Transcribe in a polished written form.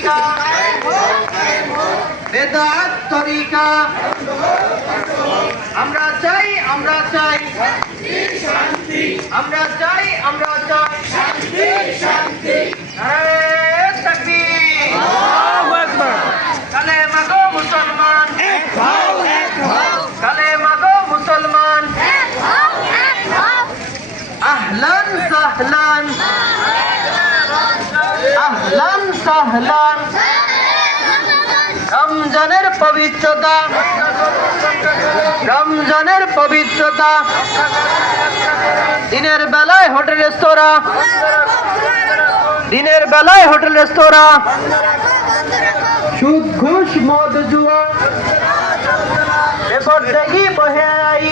তরিকা বেদাত তরিকা আমরা চাই আমরা চাই শান্তি আমরা চাই আমরা চাই শান্তি শান্তি নারে তাকবীর আল্লাহু আকবার কালেমা গো মুসলমান এক হও কালেমা গো মুসলমান এক হও আহলান সাহলান আহলান সাহলান রমজানের পবিত্রতা রমজানের পবিত্রতা দিনের বেলায় হোটেল রেস্তোরাঁ দিনের বেলায় হোটেল রেস্তোরাঁ সুদ ঘুষ মদ জুয়া বেপরদেগি বহে আই